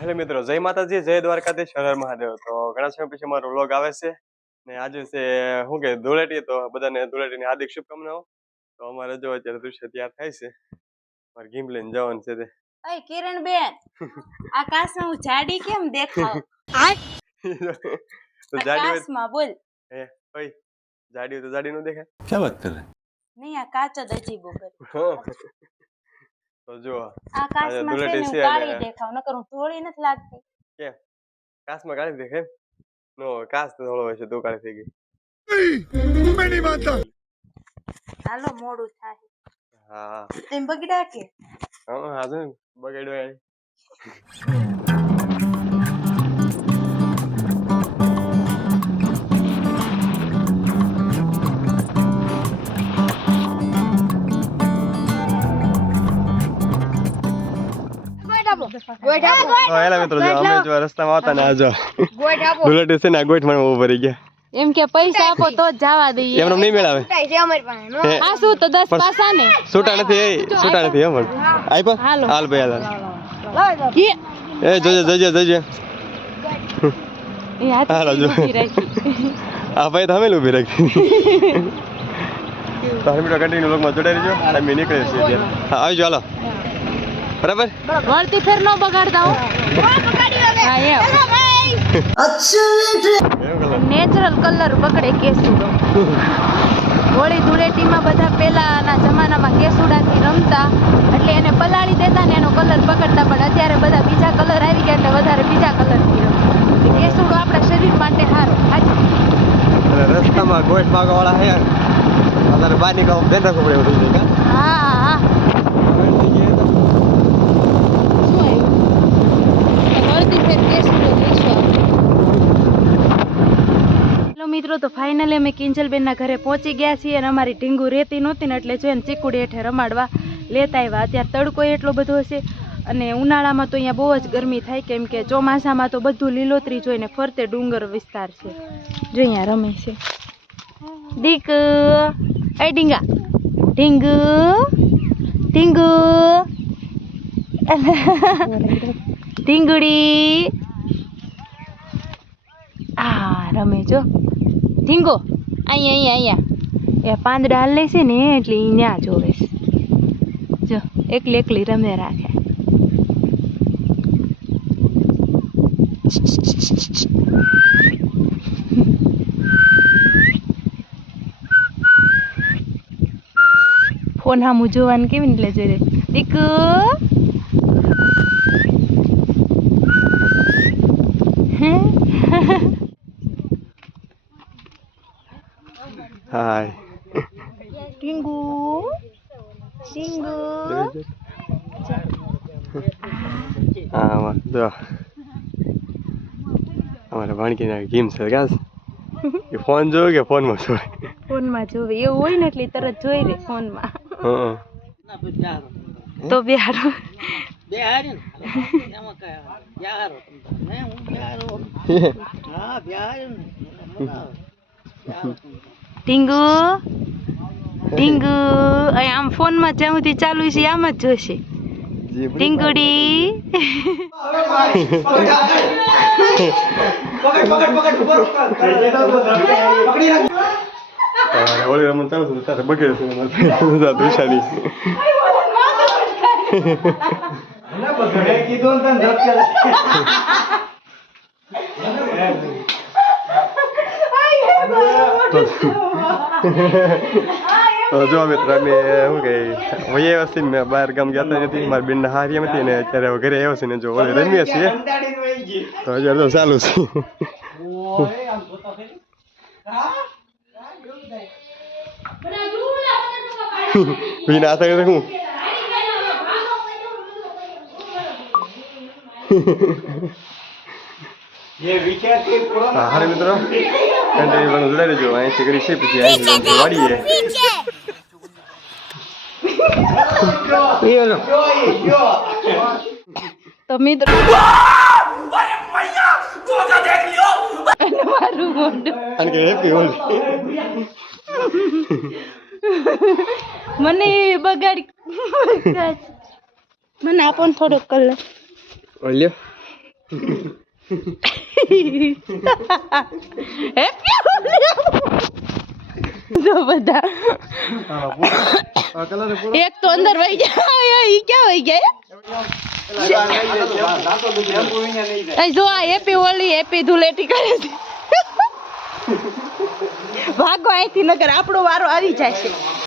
Hello મિત્રો, જય માતાજી, જય દ્વારકાધીશ, હર હર મહાદેવ। તો ઘણા સમય પછી મારો વ્લોગ આવે છે ને આજે છે શું કે ધૂળેટી। તો બધાને ધૂળેટીની હાર્દિક શુભકામનાઓ। તો અમારે જો અત્યારે દૃશ્ય તૈયાર થાય છે, મારે ગીમ લઈને જવાનું છે તે। ઓય કિરણ બેન, આકાશમાં હું જાડી કેમ દેખાવ? તો જાડી આકાશમાં બોલ। હે ઓય જાડી તો જાડી નો દેખાય? क्या बात कर रहे हैं? નહીં આ કાચ જ અજીબો કરે। તો જો આકાશમાં છે ને હું કાળી દેખાવ, નકર હું ધોળી નથી લાગતી। કેમ કાશમાં કાળી દેખાય? નો કાશ તો ધોળો હોય છે, તું કાળી થઈ ગઈ। मैं नहीं मानता। હાલો મોડું થાય। હા તેમ બગડ્યા કે? હા હાજુ બગાડ્યો। હેલા મિત્રો, જો અમે જો રસ્તામાં આવતા ને આ જો ધૂળેટી છે ને આ ગોઠમાં ઉભા રહી ગયા। એમ કે પૈસા આપો તો જ જવા દઈએ। એમને નહીં મેળાવે આ શું તો 10 પાસા ને છૂટા નથી, છૂટા નથી હમણ આઈપા હાલ ભાઈ હાલ એ જોજે જોજે જોજે એ હાથ જો ઊભી રાખી। આ ભાઈ તમે ઊભી રાખી। તો અમે તો કન્ટિન્યુ લોકમાં જોડાઈ રહેજો, અમે નીકળીએ છીએ। હા આવજો હાલો, બરાબર વળતી ફેર નો બગાડતા હો। હા એમ નેચરલ કલર બગડે કેસુડો। હોળી ધૂળેટીમાં બધા પહેલાના જમાનામાં કેસુડાથી રમતા, એટલે એને પલાળી દેતા ને એનો કલર બગડતા, પણ અત્યારે બધા બીજા કલર આવી ગયા એટલે વધારે બીજા કલરથી રમતા। કેસુડો આપણા શરીર માટે સારો। રસ્તામાં ગોઠ માગવા વાળા હે અત્યારે બાની કામ દેતા ખબર એવું થઈ જાય। હા હા મિત્રો, તો ફાઇનલી અમે કિંજલબેનના ઘરે પહોંચી ગયા છીએ અને અમારી ઢીંગુ રહેતી નહોતી ને એટલે જોઈને ચીકુડી હેઠે રમાડવા લેતા આવ્યા। અત્યારે તડકો એટલો બધો હશે અને ઉનાળામાં તો અહીંયા બહુ જ ગરમી થાય, કેમ કે ચોમાસામાં તો બધું લીલોતરી જોઈને ફરતે ડુંગર વિસ્તાર છે। જો અહીંયા રમે છે દીક એ ઢીંગા ઢીંગુ ઢીંગુ ઢીંગુડી આ રમે જો ઢીંગો। અહીંયા અહીંયા અહીંયા એ પાંદડા હાલ લે છે ને એટલે એ ન્યા જોવે છે। જો એકલી એકલી રમે રાખે। ફોન સામું જોવાનું કેવી એટલે જોઈ રે દીકુ હાય ટીંગુ ટીંગુ હા જો અમારે ભણકીના ગેમ છે ગાસ એ ફોન જોવે કે ફોનમાં જોવે? ફોનમાં જોવે એવું હોય ને એટલે તરત જોઈ રે ફોનમાં। હા તો બિહારો ટીંગુ ટીંગુ આમ ફોનમાં જ્યાં સુધી ચાલુ છે આમ જ જોશે ટીંગુડી। ઓલી રમત ચાલુ છે તારે બગડે છે દુશાની। તો જો મિત્ર અમે શું કે વહી આવ્યા છીએ, મેં બહાર ગામ ગયા નથી, મારી બેનના હારી એમ હતી ને અત્યારે ઘરે આવ્યો છે ને જો ઓલી રમીએ છીએ તો હજાર તો ચાલુ છે। વિના હાથે હું હારે મિત્રો કન્ટિન્યુ જોડાઈ રહેજો। અહીંથી કરી છે પછી અહીંથી વાડીએ તો મિત્રો મને બગાડી મને આપો ને થોડોક કલર ઓલ્યો હેપી હોલી જો બધા એક તો અંદર વહી ગયા ઈ ક્યાં વહી ગયા જો આ હેપી હોલી હેપી ધૂળેટી કરે છે ભાગો અહીંથી નગર આપણો વારો આવી જાય છે